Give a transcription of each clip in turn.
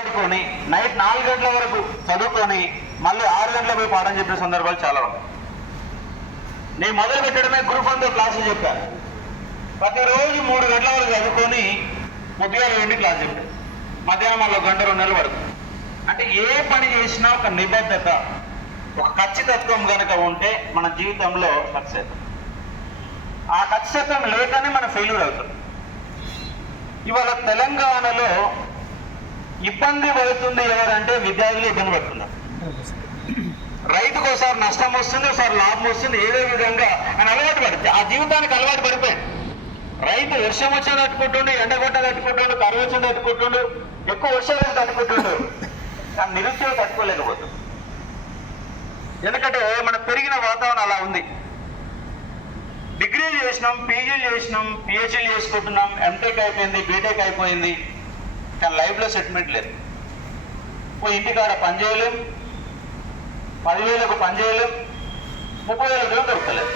చదువుకొని నైట్ 4 గంటల వరకు చదువుకొని మళ్ళీ 6 గంటల పోయి పాఠం చెప్పిన సందర్భాలు చాలా ఉన్నాయి. నేను మొదలు పెట్టడమే గ్రూప్ 1 క్లాసులు చెప్పాను. ప్రతిరోజు 3 గంటల వరకు చదువుకొని పొద్దుగాల వెళ్ళి క్లాస్ చెప్పాను. మధ్యాహ్నం మళ్ళీ 1 గంట 2 గంటలు పడుతుంది. అంటే ఏ పని చేసినా ఒక నిబద్ధత, ఒక ఖచ్చితత్వం కనుక ఉంటే మన జీవితంలో సక్సెస్ అవుతుంది. ఆ ఖచ్చితత్వం లేకనే మన ఫెయిల్యూర్ అవుతుంది. ఇవాళ తెలంగాణలో ఇబ్బంది పడుతుంది ఎవరంటే విద్యార్థులు ఇబ్బంది పడుతున్నారు. రైతుకు ఒకసారి నష్టం వస్తుంది, ఒకసారి లాభం వస్తుంది. ఏదో విధంగా ఆయన అలవాటు పడితే ఆ జీవితానికి అలవాటు పడిపోయింది. రైతు వర్షం వచ్చి తట్టుకుంటుండు, ఎండ కొట్ట తట్టుకుంటుండు, కరువు వచ్చి తట్టుకుంటుండు, ఎక్కువ వర్షాలు తట్టుకుంటుండు. కానీ నిరుద్యోగం తట్టుకోలేకపోతుంది. ఎందుకంటే మన పెరిగిన వాతావరణం అలా ఉంది. డిగ్రీలు చేసినాం, పీజీలు చేసినాం, పిహెచ్డీలు చేసుకుంటున్నాం, ఎంటెక్ అయిపోయింది, బీటెక్ అయిపోయింది. కానీ లైఫ్లో సెటిల్మెంట్ లేదు. ఓ ఇంటికాడ పని చేయలేం, 10,000కు పని చేయలేం, 30,000 ఉద్యోగం దొరకలేదు.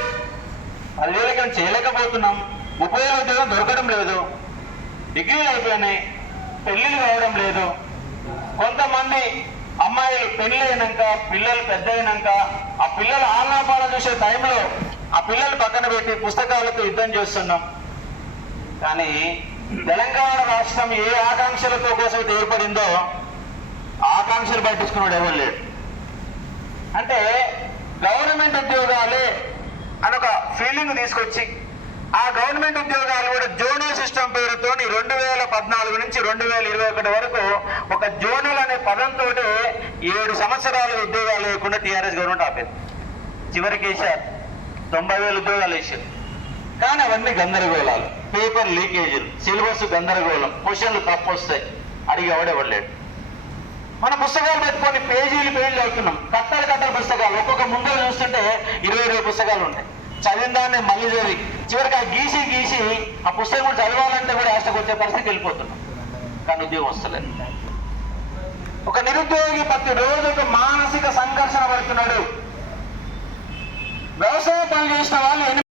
10,000 చేయలేకపోతున్నాం, 30,000 ఉద్యోగం దొరకడం లేదు. డిగ్రీలు అయిపోయినాయి, పెళ్ళిళ్ళు కావడం లేదు. కొంతమంది అమ్మాయిలు పెళ్లి అయినాక, పిల్లలు పెద్ద అయినాక ఆ పిల్లలు ఆలనాపాలను చూసే టైంలో ఆ పిల్లలు పక్కన పెట్టి పుస్తకాలతో యుద్ధం చేస్తున్నాం. కానీ తెలంగాణ రాష్ట్రం ఏ ఆకాంక్షలతో కోసం ఏర్పడిందో ఆకాంక్షలు పట్టించుకున్నాడు ఎవరు లేడు. అంటే గవర్నమెంట్ ఉద్యోగాలే అని ఒక ఫీలింగ్ తీసుకొచ్చి ఆ గవర్నమెంట్ ఉద్యోగాలు కూడా జోనల్ సిస్టమ్ పేరుతో 2014 నుంచి 2021 వరకు ఒక జోనల్ అనే పదంతో 7 సంవత్సరాలు ఉద్యోగాలు లేకుండా టీఆర్ఎస్ గవర్నమెంట్ ఆపేది. చివరికి వేశారు, 90,000 ఉద్యోగాలు వేసారు. కానీ అవన్నీ గందరగోళాలు, పేపర్ లీకేజీలు, సిలబస్ గందరగోళం, క్వశ్చన్లు తప్పు వస్తాయి, అడిగి ఎవడెవడలేడు. మన పుస్తకాలు పెట్టుకొని పేజీలు అవుతున్నాం, కట్టలు పుస్తకాలు. ఒక్కొక్క ముందర చూస్తుంటే 20 పుస్తకాలు ఉంటాయి. చదివిన దాన్ని మళ్ళీ చదివి చివరికి ఆ గీసి ఆ పుస్తకం కూడా చదవాలంటే కూడా ఆశకు వచ్చే పరిస్థితికి వెళ్ళిపోతున్నాం. కానీ ఉద్యోగం వస్తలేదు. ఒక నిరుద్యోగి ప్రతిరోజు ఒక మానసిక సంఘర్షణ పడుతున్నాడు. వ్యవసాయ పనులు చేసిన వాళ్ళు